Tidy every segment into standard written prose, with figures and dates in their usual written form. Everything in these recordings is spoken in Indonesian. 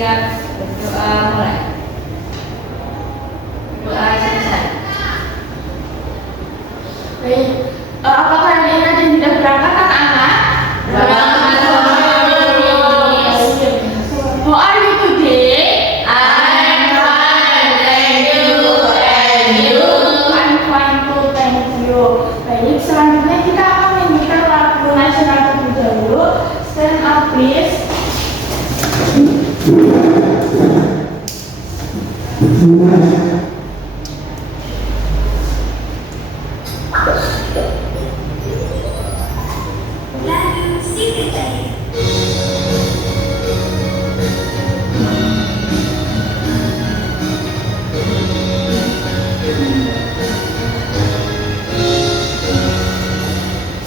siap berdoa mulai. Doa selesai. Baik, apakah hari ini ada yang tidak berangkat anak-anak? Berangkat semua. How are you today? I'm fine, thank you. And you? I'm fine too, thank you. Baik, selanjutnya kita akan menyanyikan lagu nasional terlebih dahulu. Stand up please.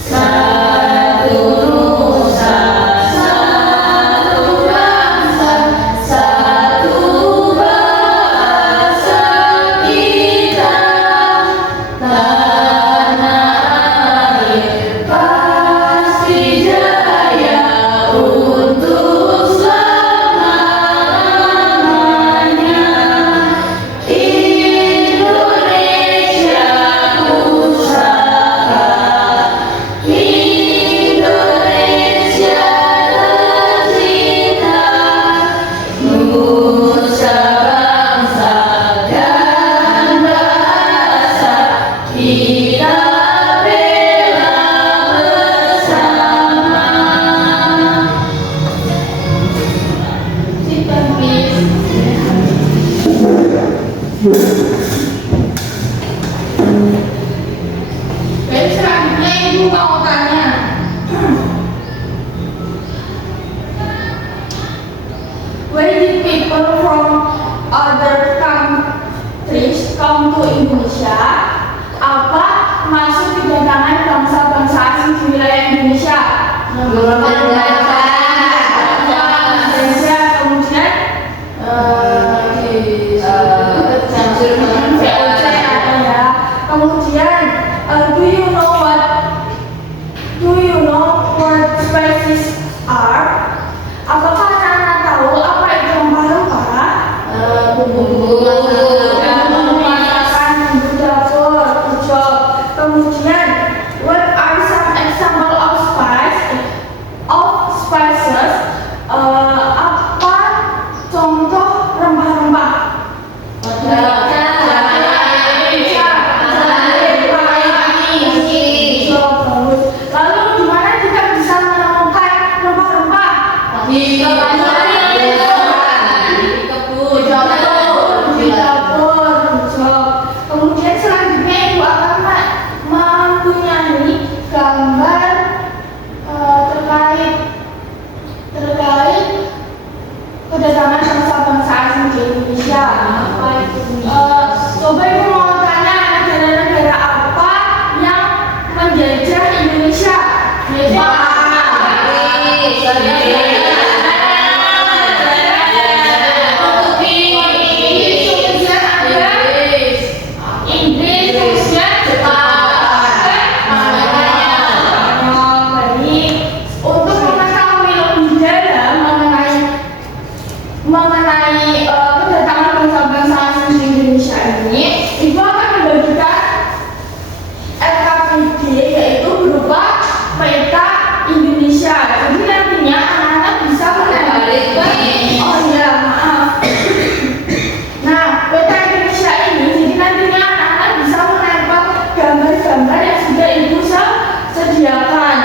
Satu nusa, satu bangsa, satu bahasa kita. Tanah air pasti jaya untuk selama-lamanya. Indonesia pusaka, Indonesia tercinta, nusa bangsa dan bahasa kita bela bersama. Sit down please. Baik, selanjutnya ibu mau tanya. Why did people from other countries come to Indonesia? Apa maksud kedatangan bangsa-bangsa asing di wilayah Indonesia? Indonesia, kemudian VOC ada ya. Kemudian do you know what spices are? Apakah anak-anak tahu apa itu rempah-rempah? Bumbu masakan, bumbu dapur, ucok. Kemudian, what are some example of spices? Apa contoh rempah-rempah? Lalu di mana kita bisa menemukan rempah-rempah? Di dapur, ucok. Kemudian selanjutnya ibu akan mempunyai gambar terkait kedatangan bangsa-bangsa asing di Indonesia. Coba ibu mau tanya negara-negara apa yang menjajah Indonesia? Inggris, kemudian untuk mengetahui lebih dalam mengenai kedatangan bangsa-bangsa asing di Indonesia ini, ibu akan membagikan RKPD, yaitu berupa peta Indonesia. Jadi nantinya anak-anak bisa menempel. Oh ya, maaf. Nah, peta Indonesia ini, jadi nantinya anak-anak bisa menempel gambar-gambar yang sudah ibu sediakan.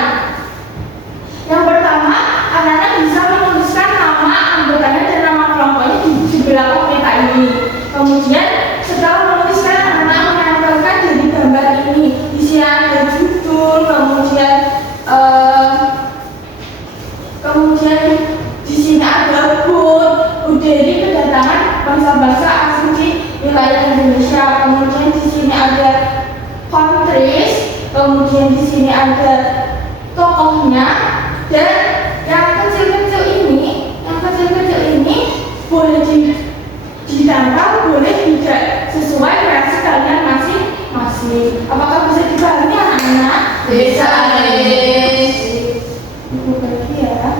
Yang pertama, anak-anak bisa menuliskan nama anggotanya dan nama kelompoknya di belakang peta ini. Kemudian setelah menuliskan, anak-anak menempelkan jadi gambar ini. Di sini ada judul, kemudian di sini ada bud dari kedatangan bangsa-bangsa asing di wilayah Indonesia. Kemudian di sini ada countries, kemudian di sini ada tokohnya, dan yang kecil-kecil ini boleh ditambah, boleh tidak, sesuai versi kalian masing-masing. Apakah bisa dipahami anak-anak? Bisa, Miss. Ibu bagi ya.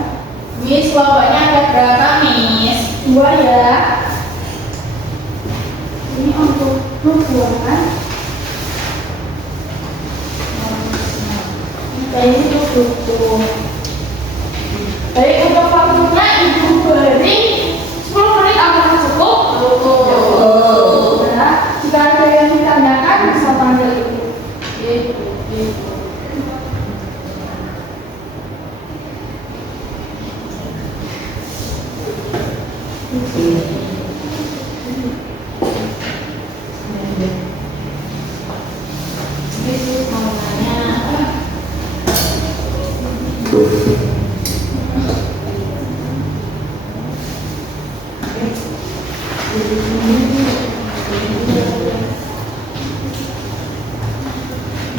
Miss, kelompoknya ada berapa, Miss? dua ya. Ini untuk membuangkan. Ini tutup. Baik, untuk waktunya Ibu beri 10 menit apakah cukup? Cukup. Nah, jika ada yang ditanyakan bisa panggil Ibu. Mau nanya.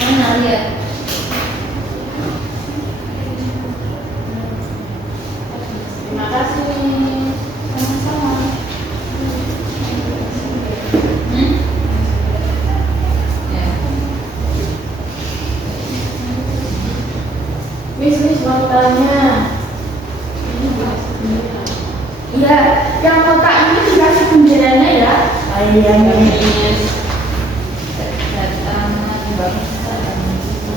Mana lihat? Terima kasih. Sama-sama. Ya. Miss mau tanya. Iya, yang kotak ini dikasih benderanya ya. Iya, Miss. Kedatangan bangsa dan bangsa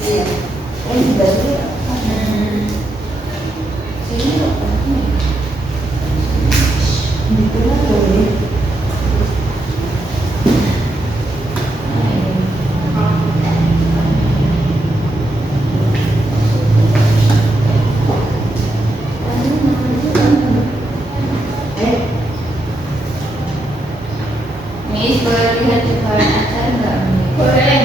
Iya. Sini loh. Miss, boleh lihat depan acara nggak, Miss? Boleh.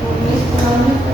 tulis pulangnya ke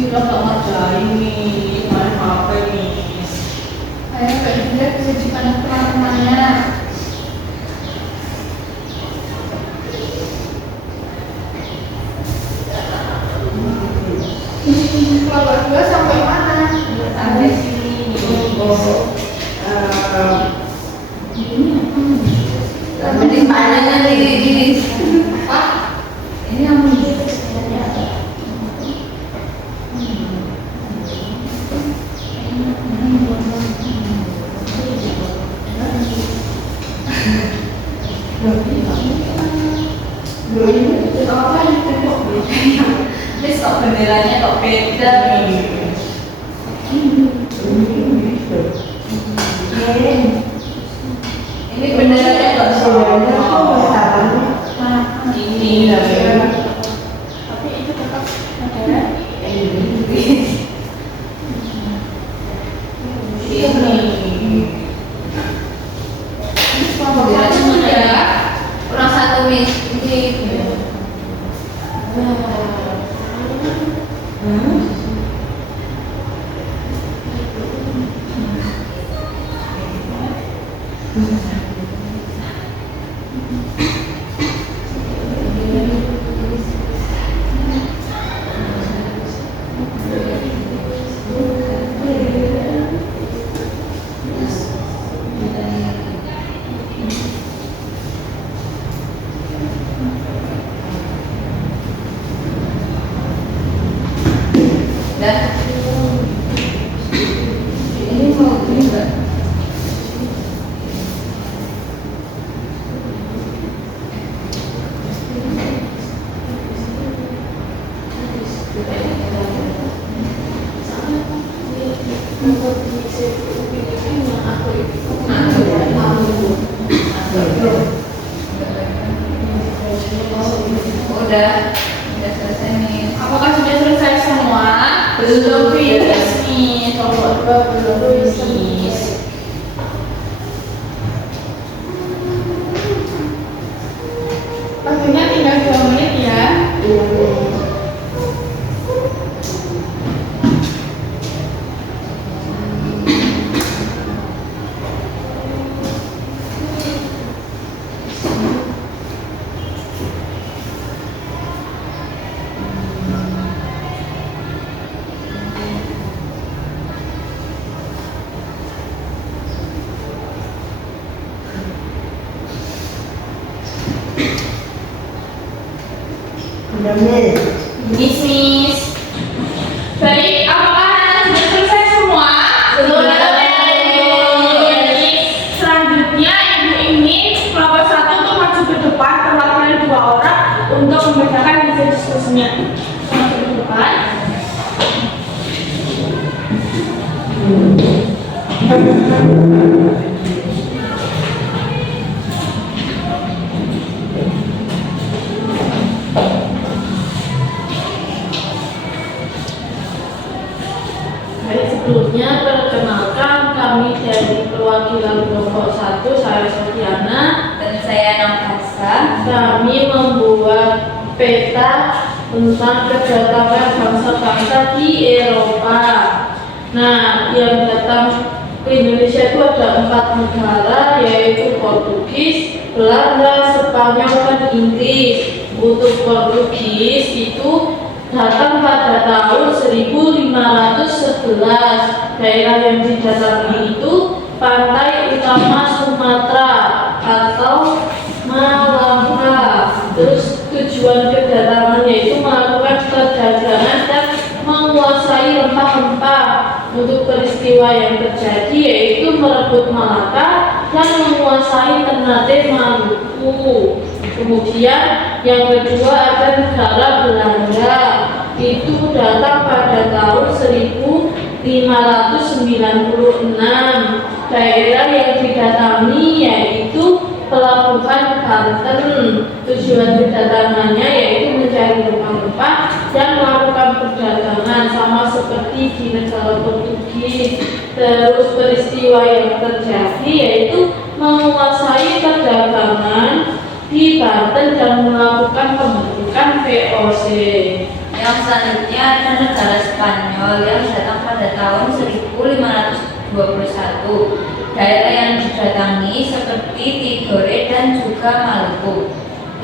Tidak ngerjain nih, main HP nih. Ayah Kak Dinda bisa dipanggil teman-temannya. Kelompok 2 sampai mana? Sampai sini. Mending panjangnya di Pak, ini yang Ini kok benderanya kok beda nih. Ini benderanya kok sama. Ini tapi itu tetap negara. benderanya mana ya? Kurang satu mis ini. Dan ini mau ini enggak? Udah selesai nih. Apakah sudah selesai semua? Belum Finish nih, kelompok 2 belum finish. Waktunya tinggal 2 menit ya. Finish, miss. Baik, apakah Anda sudah selesai semua? Sudah. Jadi selanjutnya Ibu ingin kelompok 1 untuk maju ke depan terwakili 2 orang untuk membacakan hasil diskusinya. Maju ke depan. Baik, sebelumnya perkenalkan kami dari perwakilan kelompok 1, saya Sofiana. Dan saya peta tentang kedatangan bangsa-bangsa di Eropa. Nah, yang datang ke Indonesia itu ada 4 negara, yaitu Portugis, Belanda, Spanyol, dan Inggris. Untuk Portugis itu datang pada tahun 1511. Daerah yang didatangi itu pantai utama Sumatera atau Malaka. Terus tujuan kedatangannya itu melakukan perdagangan dan menguasai rempah-rempah. Untuk peristiwa yang terjadi yaitu merebut Malaka dan menguasai Ternate Maluku. Kemudian yang kedua ada negara Belanda, itu datang pada tahun 1596. Daerah yang didatangi yaitu Pelabuhan Banten. Tujuan kedatangannya yaitu mencari rempah-rempah dan melakukan perdagangan sama seperti di negara Portugis. Terus peristiwa yang terjadi yaitu menguasai perdagangan di Banten dan melakukan pembentukan VOC. Yang selanjutnya ada negara Spanyol yang datang pada tahun 1521. Daerah yang didatangi seperti Tidore dan juga Maluku.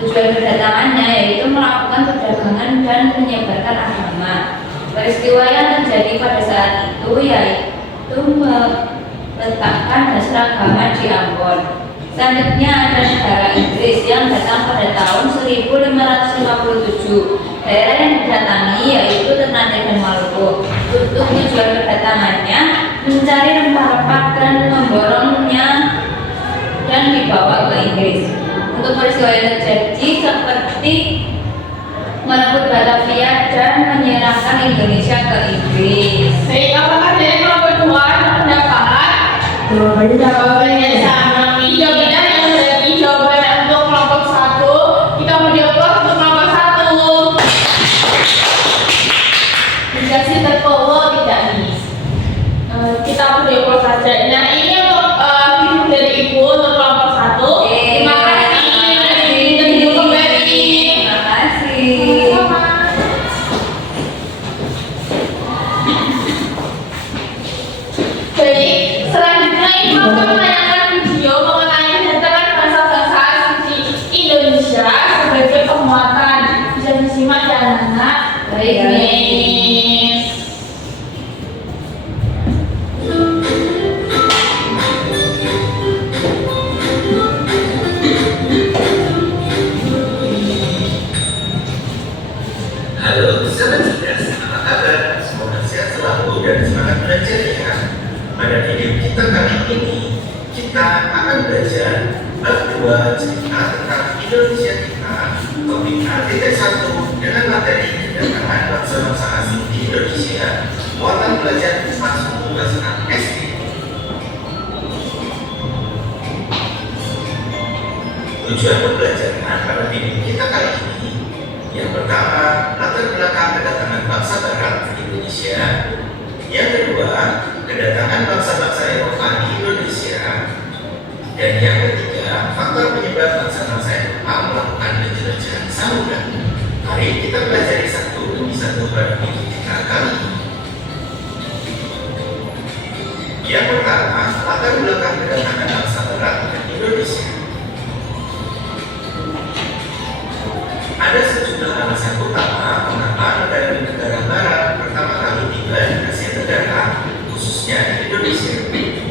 Tujuan kedatangannya yaitu melakukan perdagangan dan menyebarkan agama. Peristiwa yang terjadi pada saat itu yaitu meletakkan dasar agama di Ambon. Selanjutnya ada negara Inggris yang datang pada tahun 1557. Daerah yang didatangi yaitu Ternate dan Maluku. Untuk tujuan kedatangannya mencari rempah-rempah dan memborongnya dan dibawa ke Inggris. Untuk peristiwa yang terjadi seperti merebut Batavia dan menyerahkan Indonesia ke Inggris. Baik, apakah dari kelompok 2 ada pendapat? Jawabannya sama. Jawabannya yang berarti jawabannya untuk kelompok 1. Kita mau diaplot untuk kelompok 1. Dikasih terpowo tidak nih? Kita mau diaplot saja. Nah, ini untuk video dari Ibu untuk kelompok 1. Terima kasih. Dan Ibu kembali. Terima kasih. Baik, selanjutnya Ibu akan menayangkan video mengenai kedatangan bangsa-bangsa asing di Indonesia sebagai penguatan. Bisa disimak ya anak-anak. Baik, Miss. Halo sahabat cerdas, apa kabar? Semoga sehat selalu dan semangat belajar ya. Pada video kita kali ini, kita akan belajar bab 2 cerita tentang Indonesia kita, topik ATT 1 dengan materi kedatangan bangsa-bangsa asing di Indonesia, muatan belajar masuk kelas 6 SD. Tujuan pembelajaran pada video kita kali ini, yang pertama, latar belakang kedatangan bangsa Barat ke Indonesia. Yang kedua, kedatangan bangsa-bangsa Eropa di Indonesia. Dan yang ketiga, faktor penyebab bangsa-bangsa Eropa melakukan penjelajahan samudra. Mari kita pelajari satu demi satu pada video kita kali ini. Yang pertama, latar belakang kedatangan bangsa Barat ke Indonesia. Ada sejumlah alasan utama mengapa negara-negara Barat pertama kali tiba di Asia Tenggara, khususnya di Indonesia.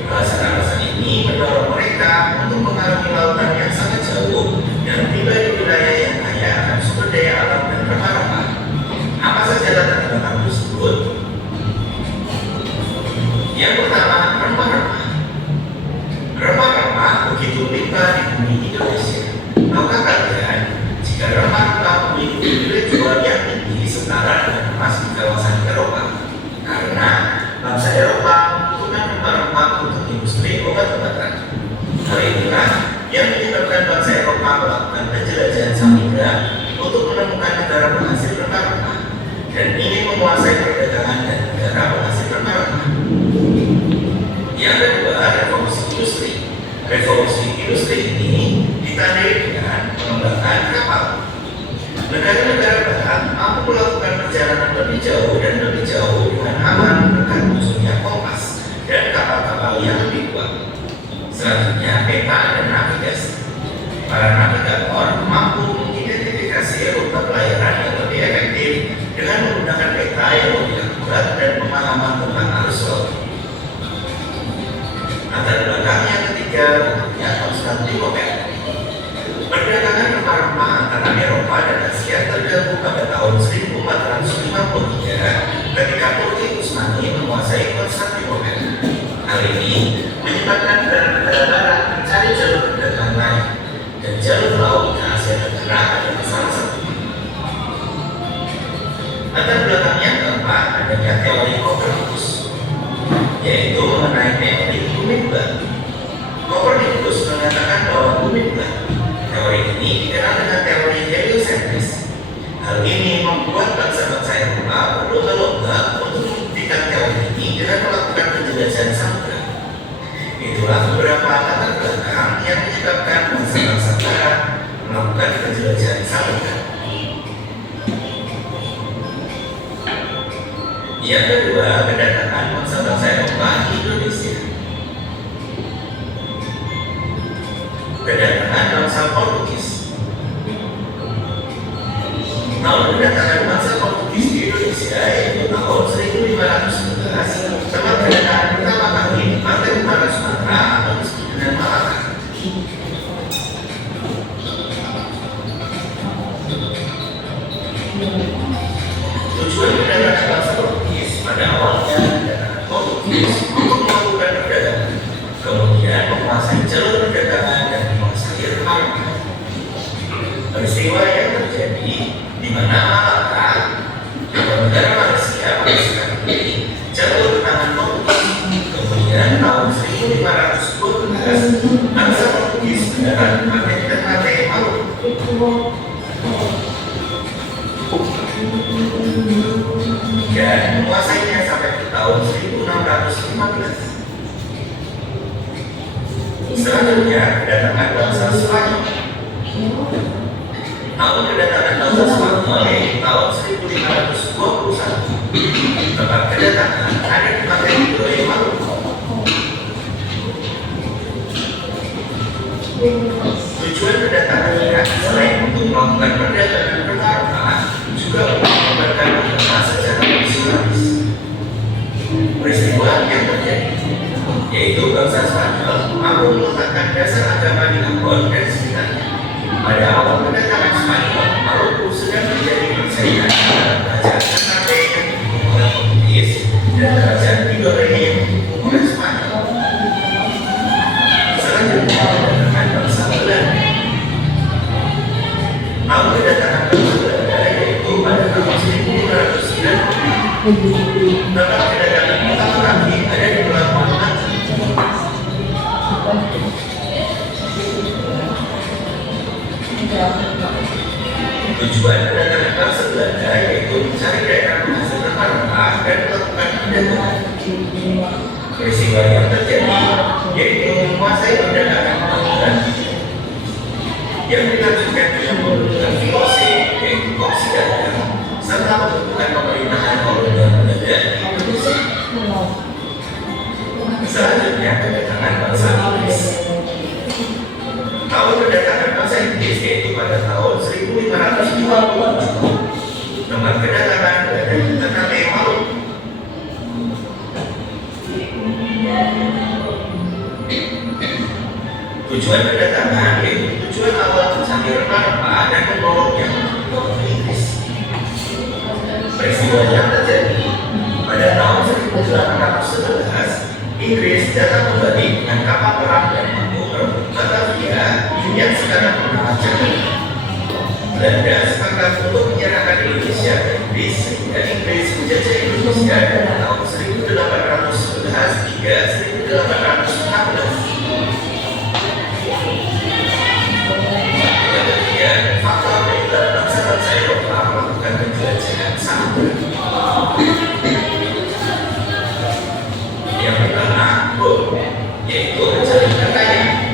Alasan-alasan ini mendorong mereka untuk mengarungi lautan yang sangat jauh dan tiba di wilayah yang kaya akan sumber daya alam dan rempah-rempah. Apa saja latar belakang tersebut? Yang pertama, rempah-rempah. Rempah-rempah begitu limpah di bumi Indonesia. Tahukah kalian, jika rempah-rempah memiliki nilai jual yang tinggi setara dengan emas di kawasan Eropa, karena bangsa Eropa membutuhkan rempah-rempah untuk industri obat-obatan. Hal inilah yang menyebabkan bangsa Eropa melakukan penjelajahan samudra untuk menemukan negara penghasil rempah-rempah dan ingin menguasai perdagangan dan negara penghasil rempah-rempah. Yang kedua, revolusi industri. Revolusi industri ini ditandai dengan pengembangan kapal. Negara-negara melakukan perjalanan lebih jauh dan lebih jauh dengan aman berkat munculnya kompas dan kapal-kapal yang lebih kuat. Selanjutnya, peta dan navigasi. Para navigator mampu mengidentifikasi rute pelayaran yang lebih efektif dengan menggunakan peta yang lebih akurat dan pemahaman tentang arus laut. Latar belakang yang ketiga bentuknya Konstantinopel. Perdagangan rempah-rempah antara Eropa dan Asia tergabung pada tahun 1453 ketika Turki Utsmani menguasai Konstantinopel. Hal ini menyebabkan negara barat mencari jalur perdagangan lain, dan jalur laut ke Asia Tenggara adalah salah satunya. Latar belakangnya keempat adanya teori Kopernikus, yaitu mengenai teori bumi bulat. Kopernikus mengatakan bahwa bumi bulat. Teori ini dikenal dengan teori heliosentris. Hal ini membuat bangsa-bangsa Eropa berlomba-lomba untuk membuktikan teori ini dengan melakukan penjelajahan samudra. Itulah beberapa latar belakang yang menyebabkan bangsa-bangsa Barat melakukan penjelajahan samudra. Yang kedua, kedatangan bangsa-bangsa Eropa di Indonesia. Kedatangan bangsa Portugis. Tahun kedatangan bangsa Portugis di Indonesia yaitu tahun 1511, tempat kedatangan pertama kali di pantai utara Sumatera atau disebut dengan Malaka. Tujuan kedatangan bangsa Portugis pada awalnya kedatangan Portugis untuk melakukan perdagangan, kemudian menguasai jalur perdagangan dan menguasai rempah-rempah. Peristiwa yang terjadi di mana Malaka atau negara Malaysia pada saat ini jatuh ke tangan Portugis. Kemudian tahun 1512 bangsa Portugis mendarat di pantai Maluku dan menguasainya sampai ke tahun 1615. Selanjutnya kedatangan bangsa Spanyol. Tahun kedatangan bangsa Spanyol yaitu tahun 1521. Tempat kedatangan ada di pantai Tidore Maluku. Tujuan kedatangannya selain untuk melakukan perdagangan rempah-rempah juga untuk menyebarkan agama secara misionaris. Peristiwa yang terjadi yaitu bangsa Spanyol mampu meletakkan dasar agama di Ambon dan sekitarnya. Pada awal kedatangan Spanyol, Maluku sedang menjadi persaingan antara kerajaan Ternate yang didukung oleh Portugis dan kerajaan Tidore yang didukung oleh Spanyol. Selanjutnya kedatangan bangsa Belanda. Tahun kedatangan bangsa Belanda yaitu pada tahun 1590. Tempat kedatangan pertama kali ada di Pelabuhan Tanjung. Tujuan kedatangan bangsa Belanda yaitu mencari daerah penghasil rempah-rempah dan melakukan perdagangan. Peristiwa yang terjadi yaitu menguasai perdagangan pelabuhan yang dilanjutkan dengan pembentukan VOC yaitu Komisi Dagang serta pembentukan pemerintahan kolonial Belanda di Indonesia. Selanjutnya kedatangan bangsa Inggris. Tahun kedatangan bangsa Inggris yaitu pada tahun 1520. Tempat kedatangan berada di Ternate Maluku. Tujuan kedatangan yaitu tujuan awal mencari rempah-rempah dan memborongnya untuk Inggris. Peristiwa yang terjadi pada tahun 1811, Inggris datang kembali dengan kapal perang dan mampu merebut Batavia yang sekarang bernama Jakarta. Belanda sepakat untuk menyerahkan Indonesia ke Inggris sehingga Inggris menjajah Indonesia dari tahun 1811 hingga 1816. Kemudian faktor penyebab bangsa-bangsa Eropa melakukan penjelajahan samudra. Yang pertama, yaitu mencari kekayaan.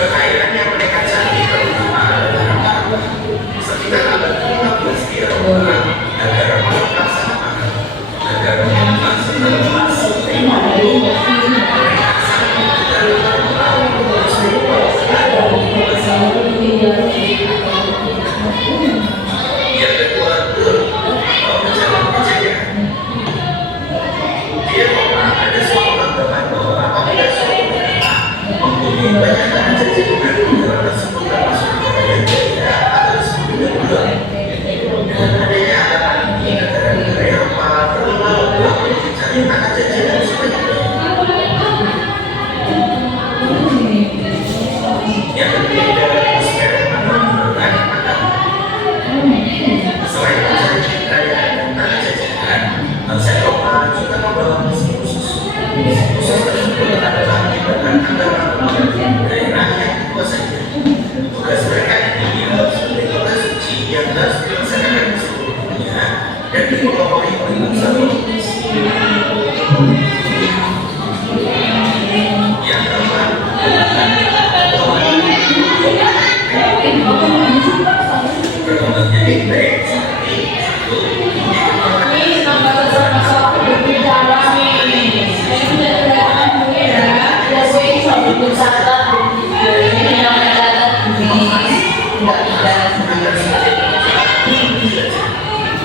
Kekayaan yang mereka cari terutama adalah rempah-rempah. Sekitar abad ke-15 di Baik-baik, seperti itu. Miss, nggak masuk berbicara nih. Saya punya kerjaan dulu ya. Ya gue sambil mencatat. Ini yang mencatat Miss. Nggak bisa sendiri.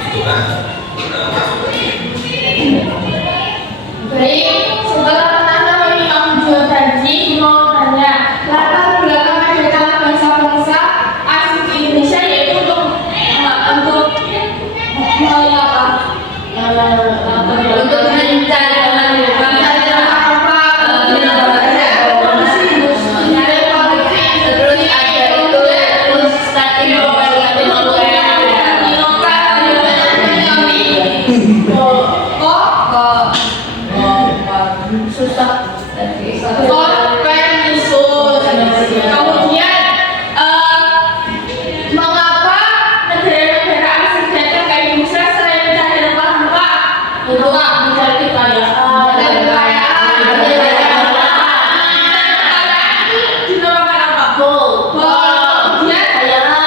Itu kan masuk lagi. Baik, setelah menanam ini kamu jual janji, mau tanya latar belakang kedatangan bangsa-bangsa asing Indonesia yaitu untuk Untuk mencari terus ada itu susah tadi Kemudian mengapa negara-negara asing datang ke Indonesia selain mencari rempah-rempah? Untuk mencari kekayaan. Dan kekayaan. Dinamakan apa? Gold. Kemudian Kekayaan.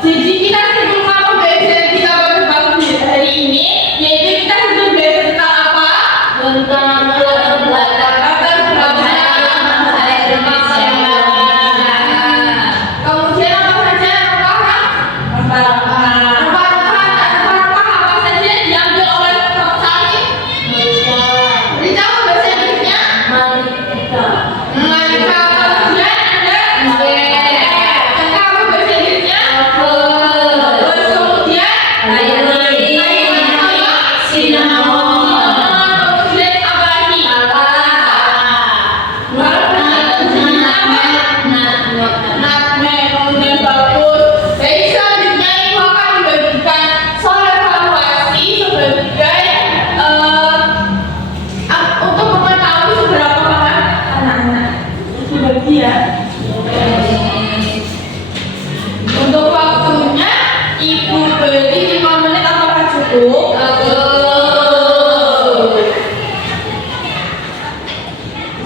Jadi kita simpulkan pembelajaran kita pada pagi hari ini, yaitu kita sudah belajar tentang apa? Tentang latar belakang Kemudian apa saja rempah-rempah apa saja diambil oleh bangsa asing? Berita apa bahasa Inggrisnya? Mereka. Kemudian ada kata apa bahasa Inggrisnya? Terus kemudian kemudian apa lagi? Nutmeg, kemudian bagus. Jadi selanjutnya ibu akan membagikan soal evaluasi sebagai untuk mengetahui seberapa paham anak-anak. Dibagi ya. Untuk waktunya ibu beri 5 menit apakah cukup?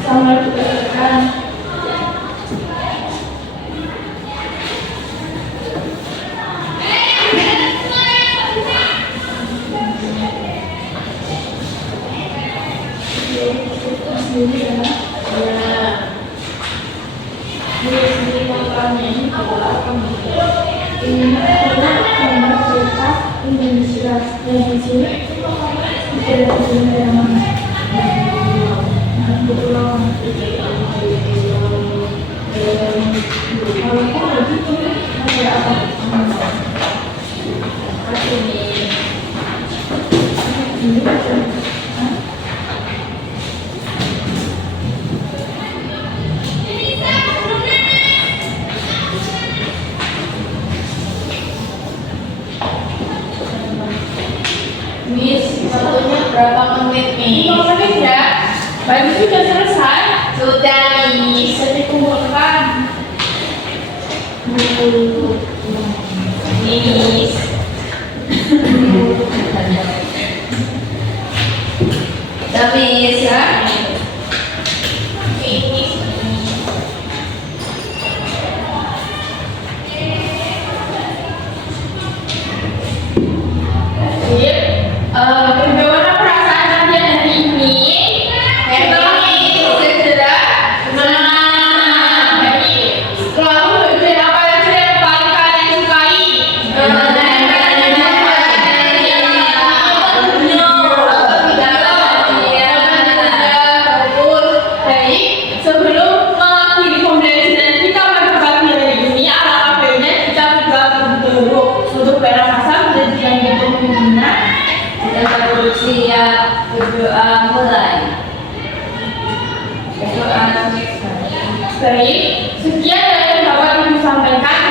Sama dikatakan. Indonesia yang di sini tidak ada mana. Miss, waktunya berapa menit nih? 5 menit ya. Bagus sudah selesai. Sudah nih. Bisa dikumpulkan. Miss. Tapi ya Bagaimana perasaan kalian hari ini? Segera senang. Lalu belajar apa saja yang paling kalian sukai? Bagus. Baik, sebelum mengakhiri pembelajaran kita pada pagi hari ini, alangkah baiknya kita berdoa dulu untuk berasa menjadi yang pembina. kita berusia berdoa mulai. Berdoa. Baik, sekian yang dapat ibu sampaikan.